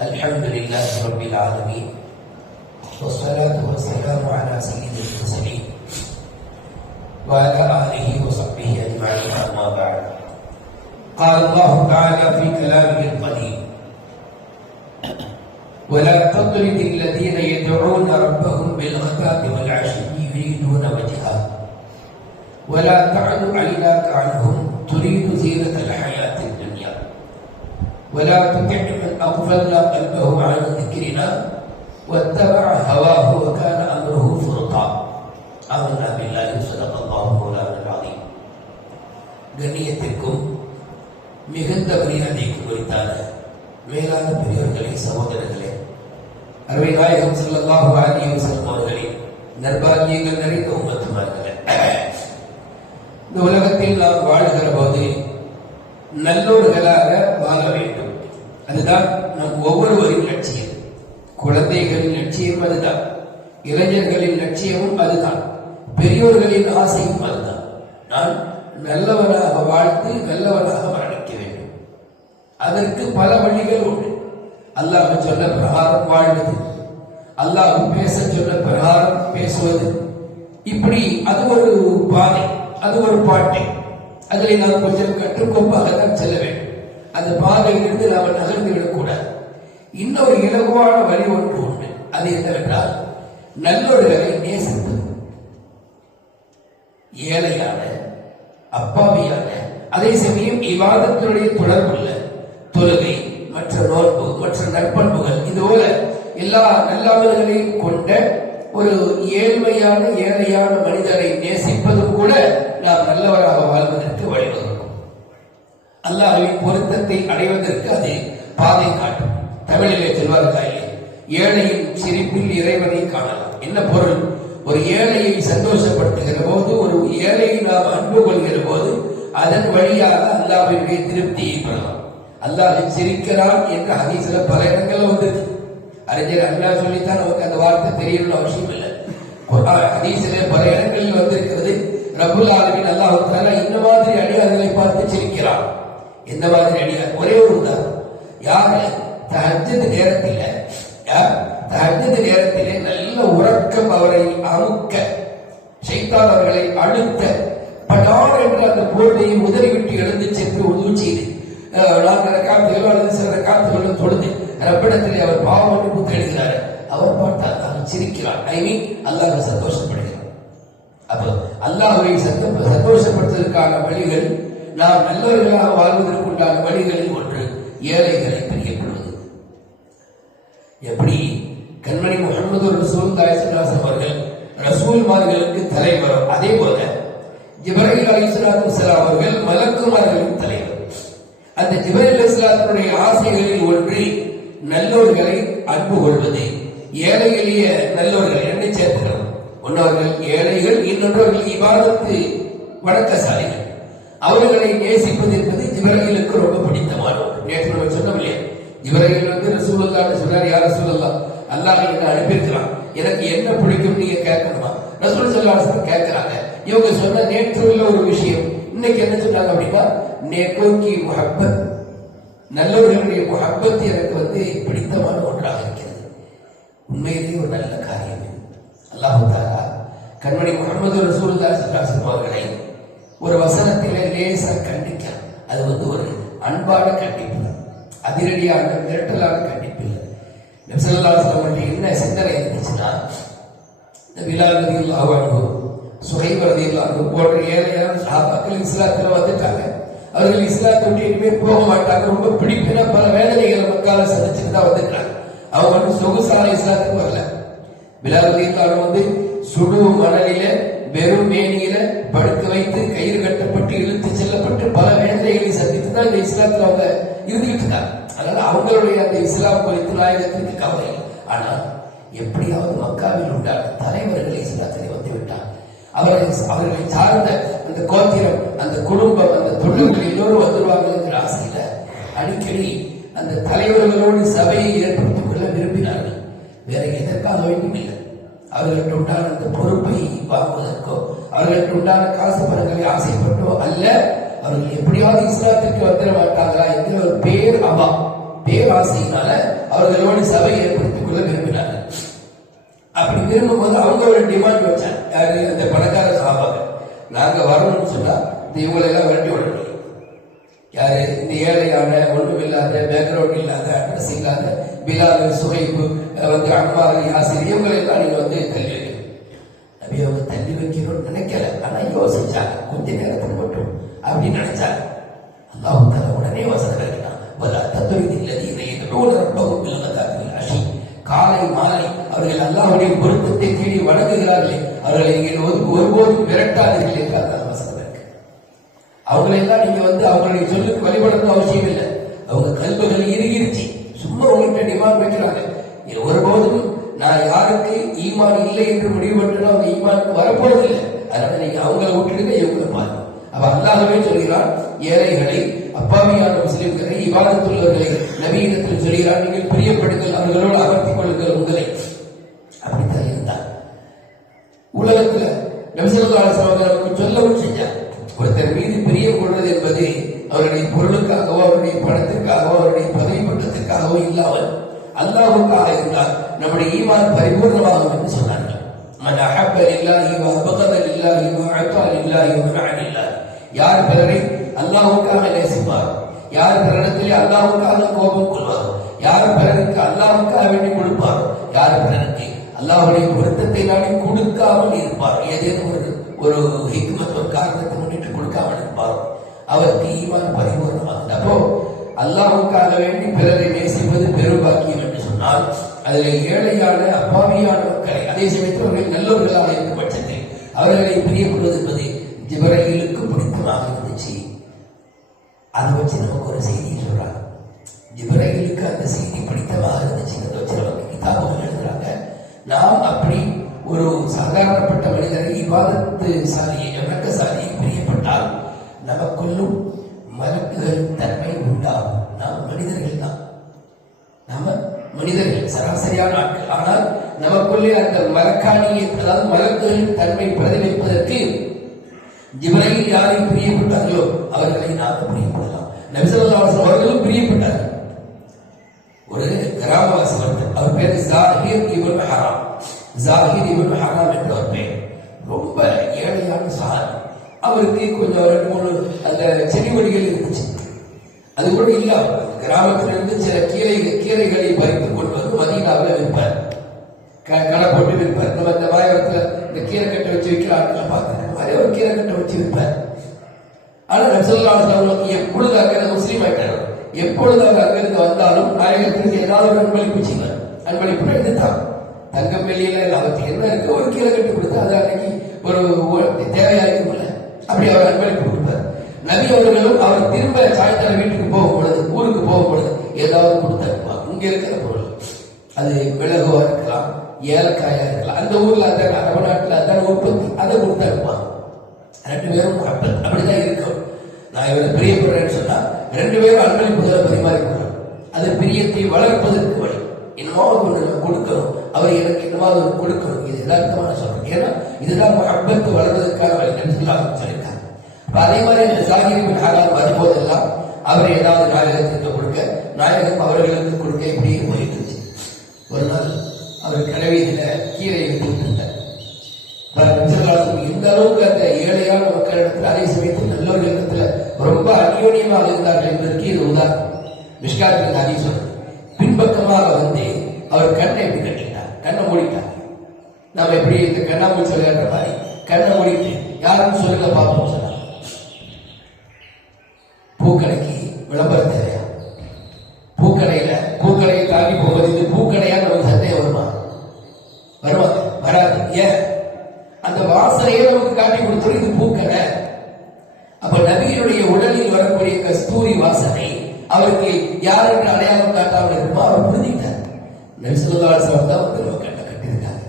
الحمد لله رب العالمين والصلاة والسلام على سيد المرسلين وعلى آله وصحبه أجمعين أما بعد. قال الله تعالى في كلامه القديم ولا تطرد الذين يدعون ربهم بالغداة والعشي يريدون وجهه ولا تعد عيناك عنهم تريد زينة الحياة ولا تطع من أغفلنا قلبه عن ذكرنا واتبع هواه وكان أمره فرطا آمنا بالله صدق الله مولانا العظيم கண்ணியத்திற்கும் மிகுந்த மரியாதைக்கும் உரித்தான மேலான பெரியவர்களே சகோதரர்களே அருமை நாயகம் ஸல்லல்லாஹு அலைஹி வஸல்லம் அவர்களின் நற்பாக்கியங்கள் நிறைந்த உம்மத்துமார்களே இந்த உலகத்தில் நாம் வாழுகிற போது நல்லோர்களாக வாழ வேண்டும். அதுதான் நம் ஒவ்வொருவரின் லட்சியம். குழந்தைகளின் லட்சியம் அதுதான். இளைஞர்களின் லட்சியமும் அதுதான். பெரியோர்களின் ஆசையும் அதுதான். நான் நல்லவனாக வாழ்ந்து நல்லவனாக மரணிக்க வேண்டும். அதற்கு பல வழிகள் உண்டு. அல்லாஹ் சொன்ன பிரகாரம் வாழ்வது. அல்லாஹ் பேச சொன்ன பிரகாரம் பேசுவது. இப்படி அது ஒரு பாதை அது ஒரு பாட்டை. அதில் நாம் கொஞ்சம் கட்டுக்கோப்பாக தான் செல்ல வேண்டும். அந்த பாதையிலிருந்து நாம் நகர்ந்து விடக்கூடாது. இன்னொரு இலகுவான வழி ஒன்று உண்டு. அது என்னவென்றால் நல்லோர்களை நேசிப்பது. ஏழையான அப்பாவியான அதே சமயம் இவாதத்தினுடைய தொடர்புள்ள தொழுகை மற்ற நோன்பு மற்ற நற்பண்புகள் இதுபோல எல்லா நல்லாமல்களையும் கொண்ட ஒரு ஏழ்மையான ஏழையான மனிதரை நேசிப்பதும் கூட நாம் நல்லவராக வாழ்வதற்கு வழிவகுக்கும். அல்லாஹ்வின் பொருத்தத்தை அடைவதற்கு அது பாதை காட்டும். தமிழிலே சொல்வார்களே ஏழையின் சிரிப்பில் இறைவனை காணலாம். என்ன பொருள்? ஒரு ஏழையை சந்தோஷப்படுத்துகிற போது ஒரு ஏழையை நாம் அன்பு கொள்கிற போது அதன் வழியாக அல்லாஹினுடைய திருப்தியை பெறலாம் அல்லாஹ் சிரிக்கிறான் என்ற அதிசல பல இடங்கள்ல வந்திருக்கு. அறிஞர் அல்லாஹ் சொல்லித்தான் நமக்கு அந்த வார்த்தை தெரியணும்னு அவசியம் இல்லை. குர்ஆன் பல இடங்களில் வந்திருக்கிறது. ரபுல் ஆலமின் அல்லாஹ் தஆலா இந்த மாதிரி அடியார்களை பார்த்து சிரிக்கிறான் இந்த மாதிரி அடியார் ஒரே ஒரு உதாரணம். யாரு? தஹஜ்ஜத் நேரத்தில் யார் நேரத்திலே நல்ல உறக்கம் அவரை அமுக்க ஷைத்தான் அவர்களை அழுத்த படார் என்ற அந்த போர்வையை உதறிவிட்டு எழுந்து சென்று உதவி செய்து அஹ், நான்கு காத்துகளோ அல்லது சில காத்துகளோ தொழுது. ரப்பிடத்தில் அவர் பாவம் மன்னிப்பு தேடுகிறார் அவர் பார்த்தால் அவர் சிரிக்கிறார். ஐ மீன் அல்லாஹ் சந்தோஷப்படுகிறார் அப்போ அல்லாஹுவை சந்தோஷப்படுத்துவதற்கான வழிகள் நாம் நல்லவர்களாக வாழ்வதற்கு உண்டான வழிகளில் ஒன்று ஏழைகளை பிரியப்படுவது எப்படி? கண்மணி முகமது ரசூல் தாயசனாசன் அவர்கள் ரசூல்மார்களுக்கு தலைவர் அதே போல ஜிப்ரைல் அலிஸ்லாத்து அவர்கள் மலக்குமார்களின் தலைவர். அந்த ஜிப்ரைல் இஸ்லாத்தினுடைய ஆசைகளில் ஒன்று நல்லோர்களை அன்பு கொள்வது ஏழை எளிய நல்லோர்கள் என்று சேர்த்துக்கிறோம் ஒன்னவர்கள் ஏழைகள் இன்னொன்றவர்கள் இவ்வாறு வணக்கசாலிகள். அவர்களை நேசிப்பது என்பது ஜிப்ரைலுக்கு ரொம்ப பிடித்தமான ஒன்று. நேற்று நம்ம சொன்னோம் இல்லையா ஜிப்ரைல் வந்து ரசூலுல்லாஹ்னு சொன்னார் யார் ரசூலுல்லாஹ் அல்லாஹ் என்ன அனுப்பியிருக்கிறான். எனக்கு என்ன பிடிக்கும் நீங்க கேட்கணுமா? ரசூல் சொல்லாசன் கேட்கிறாங்க. இவங்க சொன்ன நேற்று உள்ள ஒரு விஷயம். இன்னைக்கு என்ன சொன்னாங்க அப்படின்னா நேக்கோக்கி முஹப்பத் நல்லவர்களுடைய முஹப்பத் எனக்கு வந்து பிடித்தமான ஒன்றாக இருக்கிறது. உண்மையிலேயே ஒரு நல்ல காரியம் அல்லாஹாரா அல்லாஹ் கண்மணி முகமது ரசூலுல்லாஹி ஸல்லல்லாஹு அவர்களை ஒரு வசனத்திலே லேசாக கண்டிக்கலாம். அது வந்து ஒரு அன்பான கண்டிப்பு. தான் அதிரடியான மிரட்டலான கண்டிப்பு இல்லை. நபிசல்லாஸ்லாம் என்ன சிந்தனை இருந்துச்சுன்னா இந்த விழா ரதியுல்லாஹு அன்ஹு சுஹைப் ரதியுல்லாஹு போன்ற ஏழையான சஹாபாக்கள் இஸ்லாத்தில் வந்துட்டாங்க. அவர்கள் இஸ்லாத்தை விட்டு இனிமே போக மாட்டாங்க ரொம்ப பிடிப்பின பல வேதனைகளை மக்கால சந்திச்சுட்டு தான் வந்துட்டாங்க அவங்க வந்து சொகுசான இஸ்லாத்துக்கு வரல. பிலால் வந்து சுடு மணலில வெறும் மேனியில படுத்து வைத்து கயிறு கட்டப்பட்டு இழுத்து செல்லப்பட்டு பல வேதனைகளை சந்தித்து தான் இந்த இஸ்லாத்துல அவங்க இருந்துகிட்டு இருக்காங்க. அதனால அவங்களுடைய அந்த இஸ்லாம் குறித்து நாயகத்திற்கு கவலை இல்லை. ஆனா எப்படியாவது மக்காவில் உண்டான தலைவர்கள் இஸ்லாத்திலே வந்து விட்டார் அவர்கள் அவர்களை சார்ந்த அந்த கோத்திரம் அந்த குடும்பம் அந்த தொழில்கள் எல்லோரும் வந்துருவாங்கங்கிற ஆசையில அடிக்கடி அந்த தலைவர்களோடு சபையை ஏற்படுத்திக் கொள்ள விரும்பினார்கள். வேற எதற்காக வேண்டும் இல்லை அவர்களுக்கு உண்டான அந்த பொறுப்பை வாங்குவதற்கோ அவர்களுக்கு உண்டான காசு பணங்களை ஆசைப்பட்டோ அல்ல அவர்கள் எப்படியாவது இஸ்லாத்திற்கு வந்துட மாட்டாங்களா என்கிற ஒரு பேர் அவா பேராசையினால அவர்களோடு சபை ஏற்படுத்திக் கொள்ள விரும்பினார்கள். அப்படி விரும்பும்போது அவங்க ஒரு டிமாண்ட் வச்சாங்க. யாரு அந்த பணக்கார சகாபாங்க நாங்க வரணும்னு சொன்னா இந்த இவங்களை எல்லாம் விரட்டி விடணும். யாரு? இந்த ஏழையான ஒன்றும் இல்லாத பேக்ரவுண்ட் இல்லாத அட்ரஸ் இல்லாத பிலால் சுகைப்பு வந்து அம்மாறு யாசிர் இவங்களை எல்லாம் நீங்க வந்து தள்ளி வைக்கணும். அப்படி அவங்க தள்ளி வைக்கணும்னு நினைக்கல. ஆனா யோசிச்சாங்க கொஞ்ச நேரத்துக்கு மட்டும் அப்படின்னு நினைச்சாங்க. அல்லாஹ் தஆலா உடனே வசனம் இறக்கினான் வலா தத்ருதி அல்லதீன யதுஊன ரப்பஹும் பில் காலை மாலை அவர்கள் அல்லாஹுடைய பொருத்தத்தை தேடி வணங்குகிறார்களே அவர்களை நீங்கள் ஒரு- ஒருபோதும் விரட்டாதீர்கள் என்று அந்த வசனம் இருக்கு. அவங்களை எல்லாம் நீங்க வந்து அவங்களுடைய சொல்லுக்கு வழிபடணும் அவசியம் இல்லை. அவங்க கல்புகள் இறுகிருச்சு. சும்மா உங்கள்கிட்ட டிமாண்ட் வைக்கிறாங்க. ஒருபோதும் நான் யாருக்கு ஈமான் இல்லை என்று முடிவு பண்ணணும் அவங்க ஈமானுக்கு வரப்போறதில்லை. அதனால நீங்க அவங்களை விட்டுடுங்க இவங்களை பாருங்க. அப்ப அல்லாதவே சொல்கிறான் ஏழைகளை அப்பாவியான முஸ்லிம்களை இவாதத்துள்ளவர்களை நவீனத்தில் சொல்கிறான். நீங்கள் பிரியப்படுங்கள் அவர்களோடு அமர்த்திக் கொள்ளுங்கள் உங்களை. அவங்க நமக்கு சொல்லவும் செஞ்சார் ஒருத்தர் மீது பிரியம் கொள்வது என்பது அவருடைய பொருளுக்காகவோ அவருடைய பணத்திற்காகவோ அவருடைய பதவி பட்டத்திற்காகவோ இல்லாமல் அல்லாஹுக்காக இருந்தால் நம்முடைய ஈமான் பரிபூர்ணமாகும் என்று சொன்னார்கள். மன் அஹப்ப லில்லாஹி வ அபகத லில்லாஹி வ அத்தா லில்லாஹி வ மஅ லில்லாஹி. யார் பிறரை அல்லாஹ்வுக்காக நேசிப்பாரோ? யார் பிறரிடத்திலே அல்லாஹ்வுக்காக கோபம் கொள்வாரோ? யார் பிறருக்கு அல்லாஹ்வுக்காக வேண்டி கொடுப்பாரோ? யார் பிறருக்கு அல்லாஹுடைய பொருத்தத்தை நாடி கொடுக்காமல் இருப்பார். ஏதேனும் ஒரு ஒரு ஹிக்மத் ஒரு காரணத்தை முன்னிட்டு கொடுக்காமல் இருப்பார். அவருக்கு ஈமான் பரிபூர்ணமாகுது அப்போ அல்லாஹுக்காக வேண்டி பிறரை நேசிப்பது பெரும் பாக்கியம் என்று சொன்னால் அதில் ஏழையான அப்பாவியான மக்களை அதே சமயத்தில் அவர்கள் நல்லவர்களாக இருக்கும் பட்சத்தில் அவர்களை பிரியப்படுவது என்பது ஜிபரையிலுக்கு பிடித்தமாக இருந்துச்சு. அதை வச்சு நமக்கு ஒரு செய்தி சொல்றாங்க. ஜிப்ரையிலுக்கு அந்த செய்தி பிடித்தமாக நாம் அப்படி ஒரு சாதாரணப்பட்ட மனிதரை விவாதத்து சாதியை வணக்க சாதியை பிரியப்பட்டால் நமக்குள்ளும் மலக்குகளின் தன்மை உண்டாகும். நாம் மனிதர்கள் தான் நாம மனிதர்கள் சராசரியான ஆட்கள். ஆனால் நமக்குள்ளே அந்த மலக்காணியை அதாவது மலக்குகளின் தன்மை பிரதிபலிப்பதற்கு ஜிப்ரையில் யாரை பிரியப்பட்டார்களோ அவர்களை நாம் பிரியப்படலாம். நபிசல்லாசம் அவர்களும் பிரியப்பட்டார்கள். ஒரு கிராமவாசி ஒருத்தர் அவர் பேர் ஜாகிர் இவன் ஹராம். ஜாகிர் இவன் ஹராம் என்ற ஒரு பெயர். ரொம்ப ஏழையான சார். அவருக்கு கொஞ்சம் ரெண்டு மூணு அந்த செடி கொடிகள் இருந்துச்சு. அது கூட இல்ல கிராமத்திலிருந்து சில கீரை கீரைகளை பறித்து கொண்டு வந்து மதீனாவில் விற்பார் க- கடை போட்டு விற்பார் நம்ம இந்த வாயத்தில் இந்த கீரை கட்டை வச்சு விற்கிற ஆட்களை பார்க்கிறேன் மாதிரி ஒரு கீரை கட்டை வச்சு விற்பார் ஆனா நபிசல்லாஹ் எப்பொழுது அங்க முஸ்லீம் ஆயிட்டார் எப்பொழுது அவர் அங்கிருந்து வந்தாலும் நாயகத்திற்கு ஏதாவது ஒரு அன்பளிப்பு செய்வார். அன்பளிப்பு இதுதான். தங்கம் வெளியில அவருக்கு என்ன இருக்கு ஒரு கீரை கட்டி கொடுத்து அது அன்னைக்கு ஒரு தேவையா இருக்கும்ல அப்படி அவர் அன்பளிப்பு கொடுப்பார். நபி அவர்களும் அவர் திரும்ப சாயந்தரம் வீட்டுக்கு போகும் பொழுது ஊருக்கு போகும் பொழுது ஏதாவது கொடுத்தா இங்க இருக்கிற பொருள். அது மிளகுவா இருக்கலாம் ஏலக்காயா இருக்கலாம் அந்த ஊர்ல அதான் அரபு நாட்டுல அதான் உற்பத்தி அதை கொடுத்தா இருப்பான் ரெண்டு பேரும் அப்படிதான் இருக்கும். நான் இவரை பிரியப்படுறேன்னு சொன்னா ரெண்டு பேரும் அன்பளிப்புகளை பரிமாறிக்கொள்ளும் அது பிரியத்தை வளர்ப்பதற்கு வழி. என்னமாவது ஒன்று கொடுக்கணும் அவர் எனக்கு என்னமாவது ஒன்று கொடுக்கணும் இது யதார்த்தமான சொல்றேன். ஏன்னா இதுதான் முகப்பத்து வளர்வதற்கான வழி என்று சொல்லியிருக்காங்க அதே மாதிரி இந்த சாகிரிபின் ஹாலால் வரும்போதெல்லாம் அவர் ஏதாவது நாயகத்திற்கு கொடுக்க நாயகம் அவர்களுக்கு கொடுக்க இப்படியே போயிருந்துச்சு ஒரு நாள் அவர் கனவீதியில கீரை வித்துட்டு இருந்தார் நபிசல்லாசம் இந்த அளவுக்கு அந்த ஏழையான மக்களிடத்தில் அதே அந்யோன்யமாக இருந்தார்கள் என்பதற்கு இது உதாரணம். மிஷ்காத்தின் ஹதீஸ் பின்பக்கமாக வந்து அவர் கண்ணை எப்படி கட்டிட்டார் கண்ணை மூடிட்டார். நாம் எப்படி இந்த கண்ணாமூச்சி சொல்லுகிற மாதிரி கண்ணை மூடிட்டு யாரும் சொல்லுங்க பார்ப்போம் சொன்னார் பூக்கடைக்கு விளம்பரம் தேவையா பூக்கடையில பூக்கடையை தாண்டி போவது இது பூக்கடையா நமக்கு சந்தேகம் வருமா வருமா வராது ஏன் அந்த வாசனையே நமக்கு காட்டி கொடுத்துரும் இது பூக்கடை அப்ப நபியினுடைய உடலில் வரக்கூடிய கஸ்தூரி வாசனை அவருக்கு யார் என்று அடையாளம் காட்டாமல் இருக்குமோ அவர் புரிஞ்சுக்கிட்டார் நபிசுல்லாசம் தான் வந்து நம்ம கண்ணை கட்டியிருக்காங்க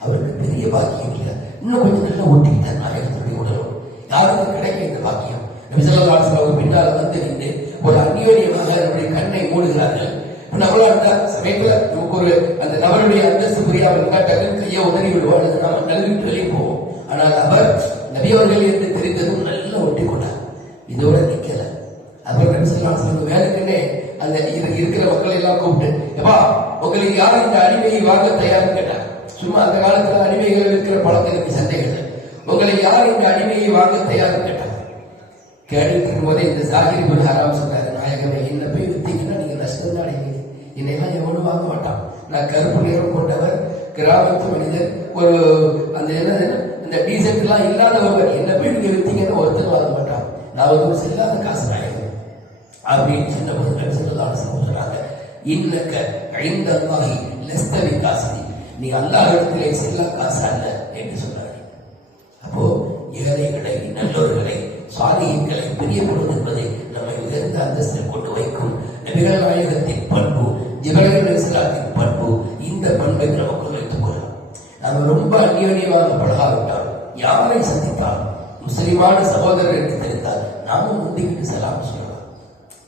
அவருக்கு பெரிய பாக்கியம் இல்லை இன்னும் கொஞ்சம் நல்லா ஒட்டிக்கிட்டார் நாயகத்துடைய உடலும் யாருக்கு கிடைக்கும் இந்த பாக்கியம் பின்னால் வந்து நின்று ஒரு அந்யோன்யமாக நம்முடைய கண்ணை மூடுகிறார்கள். இப்ப நம்மளா இருந்தா சமயத்துல நமக்கு ஒரு அந்த நபருடைய அந்தஸ்து புரியாமல் இருந்தா டக்குன்னு கையை உதறி விடுவாள் நம்ம நல்விட்டு வெளியே போவோம். ஆனால் அவர் நபியவர்கள் என்று தெரிந்ததும் நல்லா ஒட்டி கொண்டார். இதோட நிக்கல. அவர் நபிசுல்லாசம் வேலைக்குன்னே அந்த இரு- இருக்கிற மக்களை எல்லாம் கூப்பிட்டு எப்பா உங்களுக்கு யார் இந்த அடிமையை வாங்க தயார்னு கேட்டார். சும்மா அந்த காலத்துல அடிமைகள் இருக்கிற பழக்கத்துக்கு சந்தைகள் உங்களை யார் இந்த அடிமையை வாங்க தயார்னு கேட்டார். கேட்டுட்டு இருக்கும்போதே இந்த ஜாகிர் பின் ஹராம் சொன்னாரு நாயகமே என்ன போய் வித்தீங்கன்னா நீங்க நஷ்டம் தான் அடைவீங்க. என்னையெல்லாம் எவனும் வாங்க மாட்டான். நான் கருப்பு நிறம் கொண்டவர் கிராமத்து மனிதர் ஒரு அந்த என்னது இந்த டீசென்ட் எல்லாம் இல்லாத ஒருவர் என்ன போய் நீங்க வித்தீங்கன்னு ஒருத்தர் வாங்க மாட்டான். நான் ஒரு செல்லாத காசு நாயகன் அப்படின்னு சின்ன போது சொல்லலாம் ஸல்லல்லாஹு அலைஹி வஸல்லம் சொல்றாங்க. இன்னக்க ஐந்தல்லாஹி லஸ்தவி காசி நீ அல்லாஹ் இடத்திலே செல்லா காசு அல்ல என்று சொன்னார்கள். அப்போ ஏழைகளை நல்லொரு சாதியங்களை பிரியப்படுவது என்பதை நம்மை உயர்ந்த அந்தஸ்தில் கொண்டு வைக்கும் நபிகள் நாயகத்தின் பண்பு ஜிபர்கள் இஸ்லாத்தின் பண்பு இந்த பண்பை நமக்கு வைத்துக் கொள்ளலாம் நாம் ரொம்ப அந்யோன்யமாக பழகாவிட்டால் யாரை சந்தித்தால் முஸ்லிமான சகோதரர் தெரிந்தால் நாமும் முந்திக்கிட்டு செல்லாம் சொல்லலாம்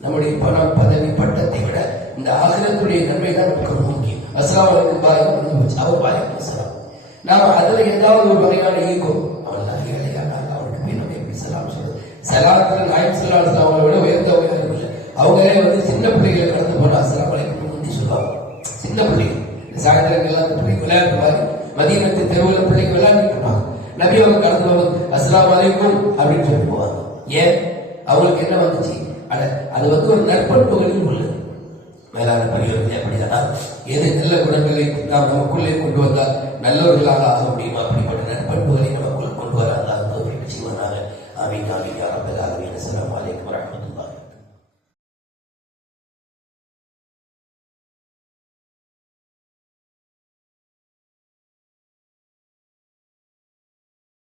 நம்முடைய பணம் பதவி பட்டத்தை விட இந்த ஆசிரியத்துடைய நன்மை தான் நமக்கு முக்கியம் அஸ்லாம் வலைக்கும் பாய் அவர் வாய்க்கும் அஸ்லாம் நாம அதில் ஏதாவது ஒரு வகையான ஈகோ சொல்றது சலாத்துல நாயம் சலாம் விட உயர்ந்தவங்க அவங்களே வந்து சின்ன பிள்ளைகளை கடந்து போனா அஸ்லாம் வலைக்கும் சொல்லுவாங்க. சின்ன பிள்ளைகள் இந்த பிள்ளைங்க விளையாட்டு மாதிரி. மதியத்து தெருவில் பிள்ளைங்க விளையாடிட்டு இருப்பாங்க. நபி அவங்க கடந்து வந்து அஸ்லாம் வலைக்கும் அப்படின்னு சொல்லி போவாங்க. ஏன்? அவங்களுக்கு என்ன வந்துச்சு? அட அது வந்து ஒரு நற்பண்புகளில் உள்ளது. மேலான பரிவர்த்தனை அப்படிதான்? எது நல்ல குணங்களை நாம் நமக்குள்ளே கொண்டு வந்தால் நல்லவர்களாக ஆக முடியுமா? அப்படிப்பட்ட நற்பண்புகளை